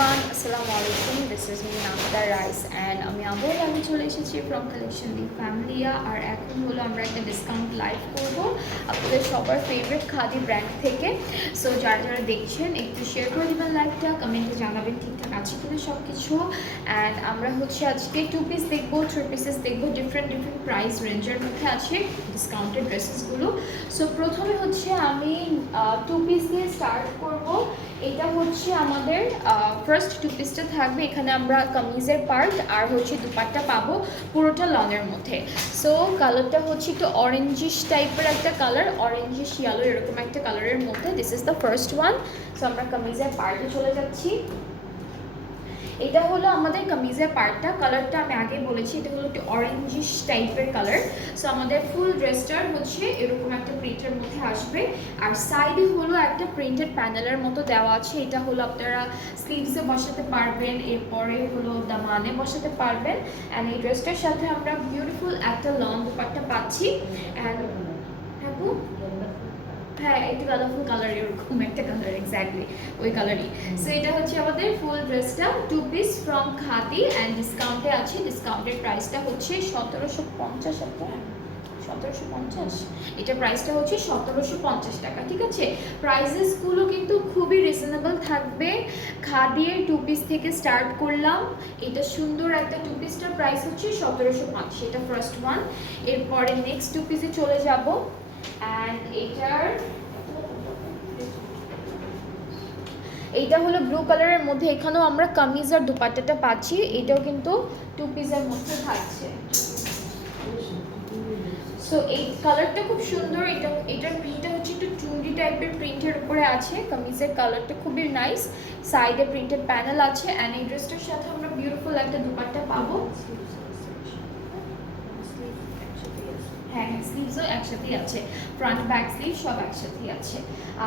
everyone, Assalamu alaikum. This is me Namda Rice and আমি চলে এসেছি ফ্রম কালেকশন দি ফ্যামিলিয়া আর এখন হলো আমরা একটা ডিসকাউন্ট লাইভ করব আপনাদের সবার ফেভারিট খাদি ব্র্যান্ড থেকে। সো যারা যারা দেখছেন একটু শেয়ার করে দিবেন লাইভটা, কমেন্টে জানাবেন ঠিকঠাক আছে কিনা সব কিছু। অ্যান্ড আমরা হচ্ছে আজকে 2 পিস দেখবো, 3 পিসেস দেখবো, ডিফারেন্ট প্রাইস রেঞ্জের মধ্যে আছে ডিসকাউন্টেড ড্রেসেসগুলো। সো প্রথমে হচ্ছে আমি 2 পিস দিয়ে স্টার্ট করব। এটা হচ্ছে আমাদের ফার্স্ট 2 পিসটা থাকবে, এখানে আমরা কামিজের পার্ট আর হচ্ছে দুপাট্টা পাবো পুরোটা লনের মধ্যে। সো কালারটা হচ্ছে একটু অরেঞ্জিশ টাইপের একটা কালার, অরেঞ্জিশ ইয়েলো এরকম একটা কালারের মধ্যে। This is the first one. So আমরা কামিজের পার্টে চলে যাচ্ছি। এটা হলো আমাদের কামিজের পার্টটা, কালারটা আমি আগে বলেছি এটা হলো একটু অরেঞ্জিশ টাইপের কালার। সো আমাদের ফুল ড্রেসটার হচ্ছে এরকম একটা প্রিন্টের মধ্যে আসবে আর সাইডে হলো একটা প্রিন্টেড প্যানেলের মতো দেওয়া আছে। এটা হলো আপনারা স্লিভসে বসাতে পারবেন, এরপরে হলো দামানে বসাতে পারবেন। অ্যান্ড এই ড্রেসটার সাথে আমরা বিউটিফুল একটা লং দুপাট্টা পাচ্ছি। অ্যান্ড হ্যাঁ একটু কালারফুল কালার, এরকম একটা কালার এক্স্যাক্টলি ওই কালারই। সো এটা হচ্ছে আমাদের ফুল ড্রেসটা 2 পিস ফ্রম খাদি অ্যান্ড ডিসকাউন্টে আছে। ডিসকাউন্টেড প্রাইসটা হচ্ছে 1750 টাকা, 1750। এটা প্রাইসটা হচ্ছে 1750 টাকা, ঠিক আছে। প্রাইসেসগুলো কিন্তু খুবই রিজনেবল থাকবে। খাদির 2 পিস থেকে স্টার্ট করলাম, এটা সুন্দর একটা 2 পিসটার প্রাইস হচ্ছে 1750, এটা ফার্স্ট ওয়ান। এরপরে নেক্সট 2 পিসে চলে যাব। অ্যান্ড এইটা হলো ব্লু কালারের মধ্যে, এখানেও আমরা কামিজ আর দুপাট্টাটা পাচ্ছি, এটাও কিন্তু 2 পিসের মধ্যে থাকছে। সো এই কালারটা খুব সুন্দর, এটার প্রিন্টটা হচ্ছে একটু চুনরি টাইপের প্রিন্টের উপরে আছে। কামিজের কালারটা খুবই নাইস, সাইডে প্রিন্টেড প্যানেল আছে। অ্যান্ড এই ড্রেসটার সাথে আমরা বিউটিফুল একটা দুপাট্টা পাবো। হ্যাঁ স্লিভসও একসাথেই আছে, ফ্রন্ট ব্যাক স্লিভ সব একসাথেই আছে।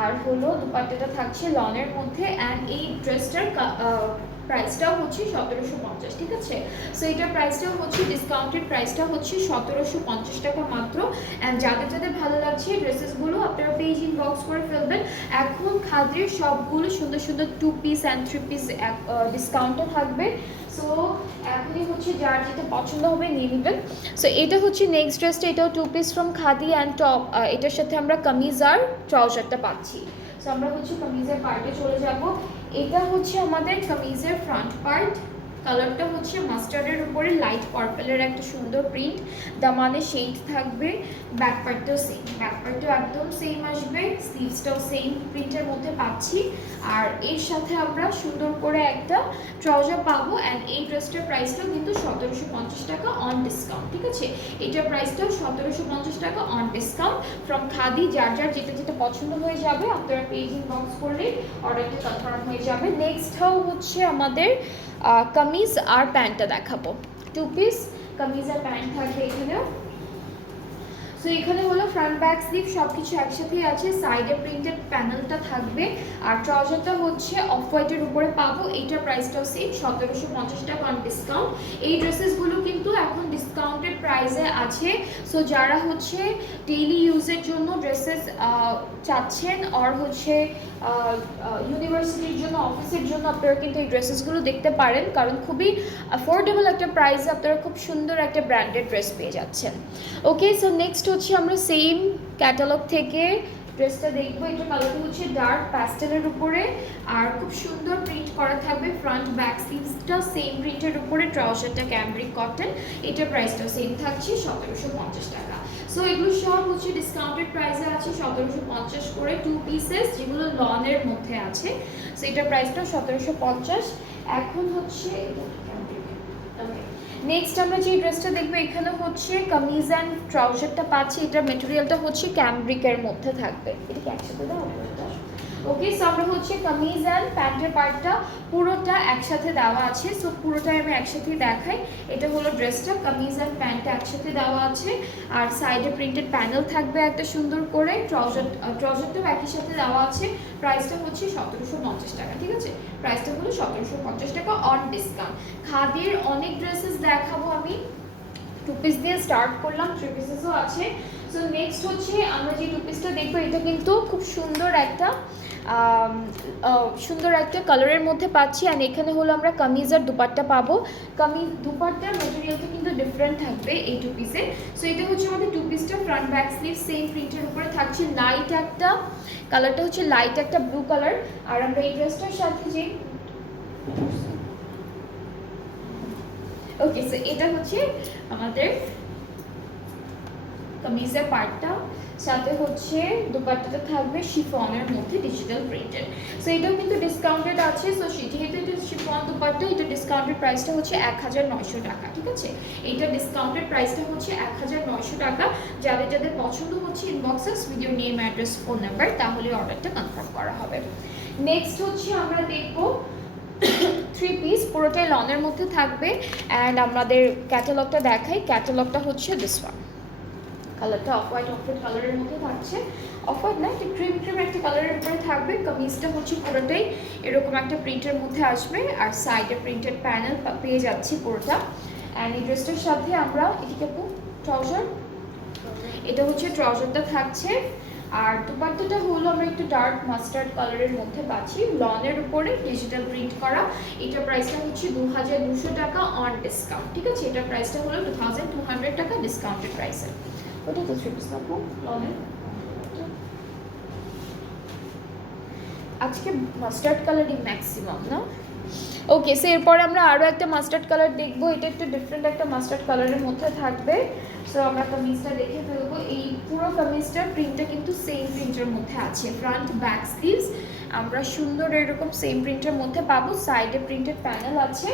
আর হলো দুপাট্টাটা থাকছে লনের মধ্যে। অ্যান্ড এই ড্রেসটার প্রাইসটাও হচ্ছে 1750, ঠিক আছে। সো এটার প্রাইসটাও হচ্ছে ডিসকাউন্টেড প্রাইসটা হচ্ছে 1750 টাকা মাত্র। অ্যান্ড যাদের যাদের ভালো লাগছে ড্রেসেসগুলো আপনারা পেজ ইনবক্স করে ফেলবেন। এখন খাদির সবগুলো সুন্দর সুন্দর 2 পিস অ্যান্ড 3 পিস ডিসকাউন্টে থাকবে। সো এখনই হচ্ছে যার যেটা পছন্দ হবে নিয়ে নেবেন। সো এটা হচ্ছে নেক্সট ড্রেসটা, এটাও 2 piece from khadi and top, এটার সাথে আমরা কামিজ আর ট্রাউজারটা পাচ্ছি। সো আমরা হচ্ছে কামিজের পার্টে চলে যাব। এটা হচ্ছে আমাদের কামিজের ফ্রন্ট পার্ট, কালারটা হচ্ছে মাস্টার্ডের উপরে লাইট পার্পলের একটা সুন্দর প্রিন্ট, দামানে শেড থাকবে। ব্যাক পার্টটাও সেম, ব্যাক পার্টটাও একদম সেম আসবে, স্লিভসটাও সেম প্রিন্টের মধ্যে পাচ্ছি। আর এর সাথে আমরা সুন্দর করে একটা ট্রাউজার পাবো। অ্যান্ড এই ড্রেসটার প্রাইসটাও কিন্তু 1750 টাকা অন ডিসকাউন্ট, ঠিক আছে। এটার প্রাইসটাও 1750 টাকা অন ডিসকাউন্ট ফ্রম খাদি। যার যার যেটা যেটা পছন্দ হয়ে যাবে আপনারা পেজ ইনবক্স করলে অর্ডারটা কনফার্ম হয়ে যাবে। নেক্সটটাও হচ্ছে আমাদের কামিজ আর প্যান্টটা দেখাবো। 2 পিস কামিজ আর প্যান্ট থাকবে এখানেও। সো এখানে হলো ফ্রন্ট ব্যাক স্লিভ সব কিছু একসাথেই আছে, সাইডে প্রিন্টেড প্যানেলটা থাকবে। আর ট্রাউজারটা হচ্ছে অফ হোয়াইটের উপরে পাবো, এইটার প্রাইসটাও সেম 1750 টাকা অন ডিসকাউন্ট। এই ড্রেসেসগুলো কিন্তু এখন ডিসকাউন্টেড প্রাইসে আছে। সো যারা হচ্ছে ডেইলি ইউজের জন্য ড্রেসেস চাচ্ছেন আর হচ্ছে ইউনিভার্সিটির জন্য, অফিসের জন্য আপনারা কিন্তু এই ড্রেসেসগুলো দেখতে পারেন, কারণ খুবই অ্যাফোর্ডেবল একটা প্রাইসে আপনারা খুব সুন্দর একটা ব্র্যান্ডেড ড্রেস পেয়ে যাচ্ছেন। ওকে, সো নেক্সট হচ্ছে আমরা সেম ক্যাটালগ থেকে ড্রেসটা দেখবো। এটা কালারটা হচ্ছে ডার্ক প্যাস্টেলের উপরে আর খুব সুন্দর প্রিন্ট করা থাকবে। ফ্রন্ট ব্যাক স্লিভসটা সেম প্রিন্টের উপরে, ট্রাউজারটা ক্যামব্রিক কটন, এটার প্রাইসটাও সেম থাকছে 1750 টাকা। সো এগুলো সব হচ্ছে ডিসকাউন্টেড প্রাইসে আছে 1750 করে 2 পিসেস, যেগুলো লনের মধ্যে আছে। সো এটার প্রাইসটাও 1750। এখন হচ্ছে নেক্সট আমরা যে ড্রেসটা দেখবো, এখানে হচ্ছে কামিজ অ্যান্ড ট্রাউজারটা পাচ্ছি, এটার মেটেরিয়ালটা হচ্ছে ক্যামব্রিকের মধ্যে থাকবে। এটা কি একসাথে দাও? ওকে, সো আমরা হচ্ছে কামিজ অ্যান্ড প্যান্টের পার্টটা পুরোটা একসাথে দেওয়া আছে। সো পুরোটাই আমি একসাথেই দেখাই। এটা হলো ড্রেসটা, কামিজ অ্যান্ড প্যান্টটা একসাথে দেওয়া আছে আর সাইডে প্রিন্টেড প্যানেল থাকবে একটা সুন্দর করে। ট্রাউজারটাও একই সাথে দেওয়া আছে। প্রাইসটা হচ্ছে 1750 টাকা, ঠিক আছে। প্রাইসটা হলো 1750 টাকা অন ডিসকাউন্ট। খাদির অনেক ড্রেসেস দেখাবো আমি, 2 পিস দিয়ে স্টার্ট করলাম, 3 পিসেসও আছে। সো নেক্সট হচ্ছে আমরা যে 2 পিসটা দেখবো, এটা কিন্তু খুব সুন্দর একটা সুন্দর একটা কালারের মধ্যে পাচ্ছি। অ্যান্ড এখানে হলো আমরা কামিজ আর দুপাট্টা পাবো। কামিজ দুপাট্টার ম্যাটেরিয়ালটা কিন্তু ডিফারেন্ট থাকবে এই টু পিসে। সো এটা হচ্ছে আমাদের টু পিসটা, ফ্রন্ট ব্যাক স্লিভ সেম প্রিন্টের উপরে থাকছে। লাইট একটা কালারটা হচ্ছে লাইট একটা ব্লু কালার। আর আমরা এই ড্রেসটার সাথে যে ওকে, সো এটা হচ্ছে আমাদের কামিজের পার্টটা, সাথে হচ্ছে দুপাট্টাটা থাকবে শিফনের মধ্যে ডিজিটাল প্রিন্টেড। সো এটাও কিন্তু ডিসকাউন্টেড আছে। সো যেহেতু এটা শিফন দুপাট্টা, এটা ডিসকাউন্টেড প্রাইসটা হচ্ছে 1900 টাকা, ঠিক আছে? এইটা ডিসকাউন্টেড প্রাইসটা হচ্ছে 1900 টাকা। যাদের যাদের পছন্দ হচ্ছে inboxes video name, address, phone number, তাহলে অর্ডারটা কনফার্ম করা হবে। নেক্সট হচ্ছে আমরা দেখবো থ্রি পিস, পুরোটাই লনের মধ্যে থাকবে। অ্যান্ড আমাদের ক্যাটালগটা দেখাই। ক্যাটালগটা হচ্ছে দিস ওয়ান। কালারটা অফ হোয়াইট কালারের মধ্যে থাকছে। অফ হোয়াইট না, একটা ক্রিম একটা কালারের উপরে থাকবে। কামিজটা হচ্ছে পুরোটাই এরকম একটা প্রিন্টের মধ্যে আসবে, আর সাইডে প্রিন্টেড প্যানেল পেয়ে যাচ্ছি পুরোটা। অ্যান্ড এই ড্রেসটার সাথে আমরা এদিকে ট্রাউজার, এটা হচ্ছে ট্রাউজারটা থাকছে। আর দুপাট্টাটা হলো আমরা একটু ডার্ক মাস্টার্ড কালারের মধ্যে পাচ্ছি, লনের উপরে ডিজিটাল প্রিন্ট করা। এটার প্রাইসটা হচ্ছে 2200 টাকা অন ডিসকাউন্ট, ঠিক আছে? এটার প্রাইসটা হলো 2200 টাকা ডিসকাউন্টেড প্রাইসে। ওটা তো থ্রি পিস নাও লনের। আজকে মাস্টার্ড কালারই ম্যাক্সিমাম না? ওকে, সো এরপরে আমরা আরও একটা মাস্টার্ড কালার দেখবো। এটা একটু ডিফারেন্ট একটা মাস্টার্ড কালারের মধ্যে থাকবে। সো আমরা কামিজটা দেখে ফেলবো। এই পুরো কামিজটার প্রিন্টটা কিন্তু সেম প্রিন্টের মধ্যে আছে। ফ্রন্ট ব্যাক স্লিভস আমরা সুন্দর এরকম সেম প্রিন্টের মধ্যে পাবো। সাইডে প্রিন্টেড প্যানেল আছে।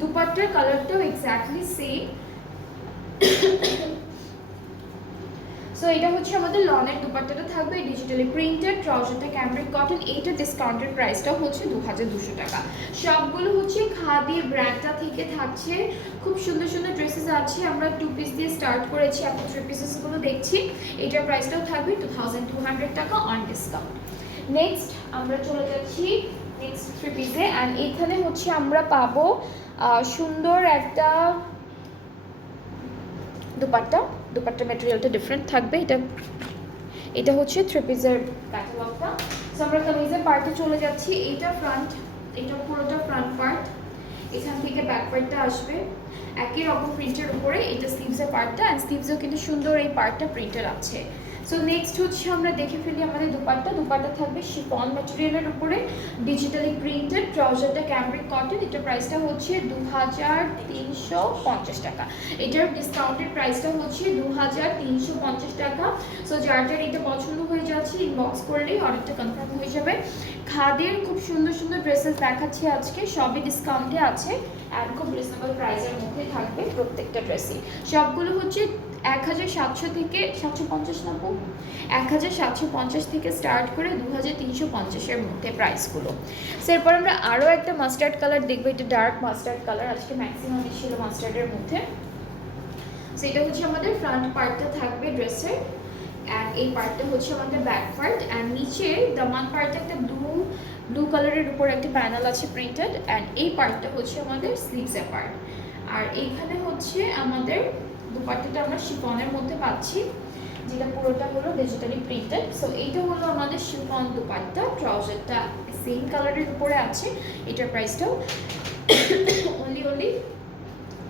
দুপাট্টার কালারটাও এক্স্যাক্টলি সেম। সো এটা হচ্ছে আমাদের লনের দুপাট্টাটা থাকবে ডিজিটালি প্রিন্টেড, ট্রাউজারটা ক্যামব্রিক কটন। এইটা ডিসকাউন্টেড প্রাইসটা হচ্ছে 2200 টাকা। সবগুলো হচ্ছে খাদি ব্র্যান্ডটা থেকে থাকছে। খুব সুন্দর সুন্দর ড্রেসেস আছে। আমরা টু পিস দিয়ে স্টার্ট করেছি, এখন থ্রি পিসেসগুলো দেখছি। এটার প্রাইসটাও থাকবে 2200 টাকা অন ডিসকাউন্ট। নেক্সট আমরা চলে যাচ্ছি নেক্সট থ্রি পিসে। অ্যান্ড এইখানে হচ্ছে আমরা পাবো সুন্দর একটা দুপাট্টা ম্যাটেরিয়ালটা ডিফারেন্ট থাকবে। এটা হচ্ছে থ্রি পিসের ক্যাটালগটা। সো আমরা কামিজের পার্টে চলে যাচ্ছি। এটা পুরোটা ফ্রন্ট পার্ট, এখান থেকে ব্যাক পার্টটা আসবে একই রকম প্রিন্টের উপরে। এটা স্লিভসের পার্টটা, অ্যান্ড স্লিভসেও কিন্তু সুন্দর এই পার্টটা প্রিন্টেড আছে। সো নেক্সট হচ্ছে আমরা দেখে ফেলি আমাদের দুপাট্টা থাকবে শিফন ম্যাটেরিয়ালের উপরে ডিজিটালি প্রিন্টেড, ট্রাউজারটা ক্যামব্রিক কটন। এটার প্রাইসটা হচ্ছে 2350 টাকা। এটার ডিসকাউন্টেড প্রাইসটা হচ্ছে 2350 টাকা। সো যার যার এটা পছন্দ হয়ে যাচ্ছে ইনবক্স করলেই অর্ডারটা কনফার্ম হয়ে যাবে। খাদের খুব সুন্দর সুন্দর ড্রেসেস দেখাচ্ছি আজকে, সবই ডিসকাউন্টে আছে অ্যান্ড খুব রিজনেবল প্রাইসের মধ্যে থাকবে প্রত্যেকটা ড্রেসই। সবগুলো হচ্ছে 1700 থেকে 750 না, 1750 থেকে স্টার্ট করে 2350-এর মধ্যে প্রাইসগুলো। সো এরপর আমরা আরও একটা মাস্টার্ড কালার দেখবো। এটা ডার্ক মাস্টার্ড কালার, আজকে ম্যাক্সিমাম ছিল মাস্টার্ডের মধ্যে। সো এটা হচ্ছে আমাদের ফ্রন্ট পার্টটা থাকবে ড্রেসের, অ্যান্ড এই পার্টটা হচ্ছে আমাদের ব্যাক পার্ট। অ্যান্ড নিচে দামান পার্টে একটা ব্লু কালারের উপর একটা প্যানেল আছে প্রিন্টেড। অ্যান্ড এই পার্টটা হচ্ছে আমাদের স্লিভসের পার্ট। আর এইখানে হচ্ছে আমাদের দুপাট্টাটা আমরা শিফনের মধ্যে পাচ্ছি, যেটা পুরোটা হলো ডিজিটালি প্রিন্টেড। সো এইটা হলো আমাদের শিফন দুপাট্টা। ট্রাউজারটা সেম কালারের উপরে আছে। এটার প্রাইসটাও অনলি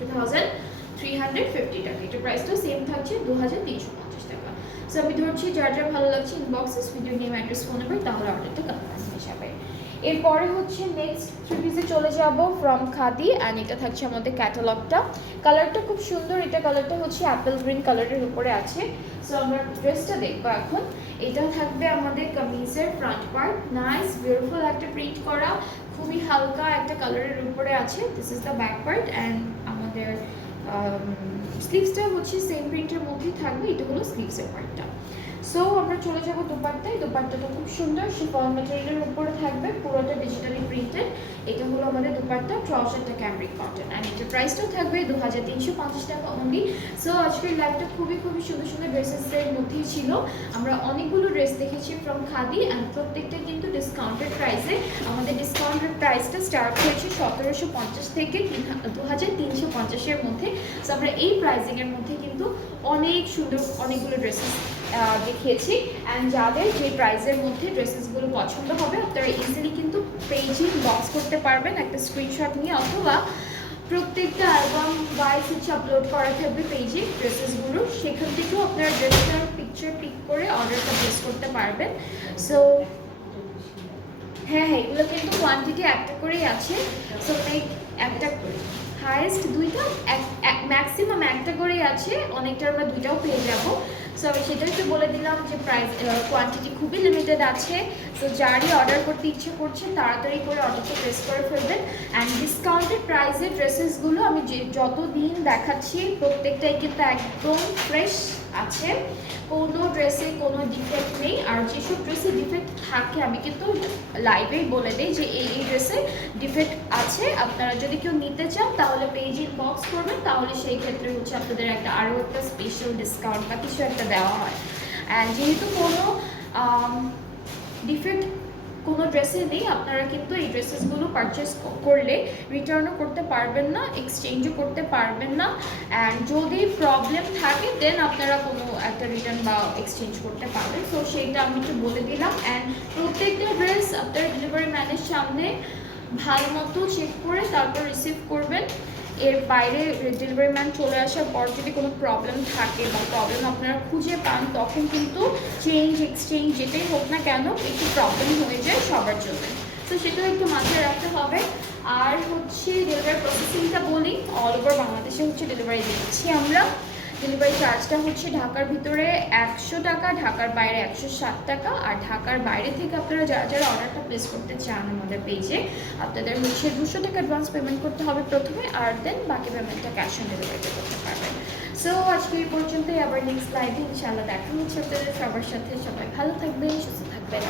2350 টাকা। এটার প্রাইসটাও সেম থাকছে 2350 টাকা। সো আমি ধরছি যার যার ভালো লাগছে inboxes video name, address, phone number, তাহলে অর্ডারটা কনফার্ম হয়ে যাবে। এরপরে হচ্ছে নেক্সট থ্রি পিসে চলে যাব ফ্রম খাদি। অ্যান্ড এটা থাকছে আমাদের ক্যাটালগটা। কালারটা খুব সুন্দর। এটা কালারটা হচ্ছে অ্যাপেল গ্রিন কালারের উপরে আছে। সো আমরা ড্রেসটা দেখবো এখন। এটা থাকবে আমাদের কামিজের ফ্রন্ট পার্ট, নাইস বিউটিফুল একটা প্রিন্ট করা, খুবই হালকা একটা কালারের উপরে আছে। This is the back part. And আমাদের স্লিভসটা হচ্ছে সেম প্রিন্টের মধ্যেই থাকবে। এটা হলো স্লিভসের পার্টটা। সো আমরা চলে যাব দুপাট্টায়। দুপাট্টাটা খুব সুন্দর শিফন ম্যাটেরিয়ালের উপরে থাকবে, পুরোটা ডিজিটালি প্রিন্টেড। এটা হলো আমাদের দুপাট্টা, ট্রাউজারটা ক্যামব্রিক কটন। অ্যান্ড এটার প্রাইসটাও থাকবে 2350 টাকা অনলি। সো আজকের লাইভটা খুবই সুন্দর সুন্দর ড্রেসেসের মধ্যেই ছিল। আমরা অনেকগুলো ড্রেস দেখেছি ফ্রম খাদি, অ্যান্ড প্রত্যেকটা কিন্তু ডিসকাউন্টেড প্রাইসে। আমাদের ডিসকাউন্টেড প্রাইসটা স্টার্ট হয়েছে 1750 থেকে 2350-এর মধ্যে। সো আমরা এই প্রাইসিংয়ের মধ্যে কিন্তু অনেক সুন্দর অনেকগুলো ড্রেসেস দেখিয়েছি। অ্যান্ড যাদের যে প্রাইসের মধ্যে ড্রেসেসগুলো পছন্দ হবে আপনারা ইজিলি কিন্তু পেজে বক্স করতে পারবেন একটা স্ক্রিনশট নিয়ে, অথবা প্রত্যেকটা অ্যালবাম ওয়াইজ হচ্ছে আপলোড করা থাকবে পেজে ড্রেসেসগুলো, সেখান থেকেও আপনারা ড্রেসটার পিকচার পিক করে অর্ডারটা প্লেস করতে পারবেন। সো হ্যাঁ, এগুলো কিন্তু কোয়ান্টিটি একটা করেই আছে। সো একটা হাইয়েস্ট দুইটা, ম্যাক্সিমাম একটা করেই আছে, অনেকটা আমরা দুইটাও পেয়ে যাব। সো আমি সেটা একটু বলে দিলাম যে প্রাইস কোয়ান্টিটি খুবই লিমিটেড আছে। সো যারই অর্ডার করতে ইচ্ছে করছে তাড়াতাড়ি করে অর্ডারটা প্লেস করে ফেলবেন। অ্যান্ড ডিসকাউন্টেড প্রাইসে ড্রেসেসগুলো আমি যত দিন দেখাচ্ছি প্রত্যেকটাই কিন্তু একদম ফ্রেশ আছে, কোনো ড্রেসে কোনো ডিফেক্ট নেই। আর যেসব ড্রেসে ডিফেক্ট থাকে আমি কিন্তু লাইভেই বলে দিই যে এই ড্রেসে ডিফেক্ট আছে, আপনারা যদি কেউ নিতে চান তাহলে পেজ ইনবক্স করবেন, তাহলে সেই ক্ষেত্রে হচ্ছে আপনাদের একটা আরও একটা স্পেশাল ডিসকাউন্ট বা কিছু একটা দেওয়া হয়। অ্যান্ড যেহেতু কোনো ডিফেক্ট কোনো ড্রেসে নেই, আপনারা কিন্তু এই ড্রেসেসগুলো পারচেস করলে রিটার্নও করতে পারবেন না, এক্সচেঞ্জও করতে পারবেন না। অ্যান্ড যদি প্রবলেম থাকে দেন আপনারা কোনো একটা রিটার্ন বা এক্সচেঞ্জ করতে পারবেন। সো সেইটা আমি একটু বলে দিলাম। অ্যান্ড প্রত্যেকটা ড্রেস আপনার ডেলিভারি ম্যানের সামনে ভালো মতো চেক করে তারপর রিসিভ করবেন। এর বাইরে ডেলিভারি ম্যান চলে আসার পর যদি কোনো প্রবলেম থাকে বা প্রবলেম আপনারা খুঁজে পান, তখন কিন্তু চেঞ্জ এক্সচেঞ্জ যেটাই হোক না কেন একটু প্রবলেম হয়ে যায় সবার জন্য। তো সেটাও একটু মাথায় রাখতে হবে। আর হচ্ছে ডেলিভারি প্রসেসিংটা বলি, অল ওভার বাংলাদেশে হচ্ছে ডেলিভারি দিচ্ছি আমরা। ডেলিভারি চার্জটা হচ্ছে ঢাকার ভিতরে 100 টাকা, ঢাকার বাইরে 160 টাকা। আর ঢাকার বাইরে থেকে আপনারা যারা যারা অর্ডারটা প্লেস করতে চান আমাদের পেজে, আপনাদের হচ্ছে 200 টাকা অ্যাডভান্স পেমেন্ট করতে হবে প্রথমে, আর দেন বাকি পেমেন্টটা ক্যাশ অন ডেলিভারিতে করতে পারবেন। সো আজকে এই পর্যন্তই, আবার নেক্সট লাইভে ইনশাআল্লাহ দেখা হচ্ছে আপনাদের সবার সাথে। সবাই ভালো থাকবেন, সুস্থ থাকবেন।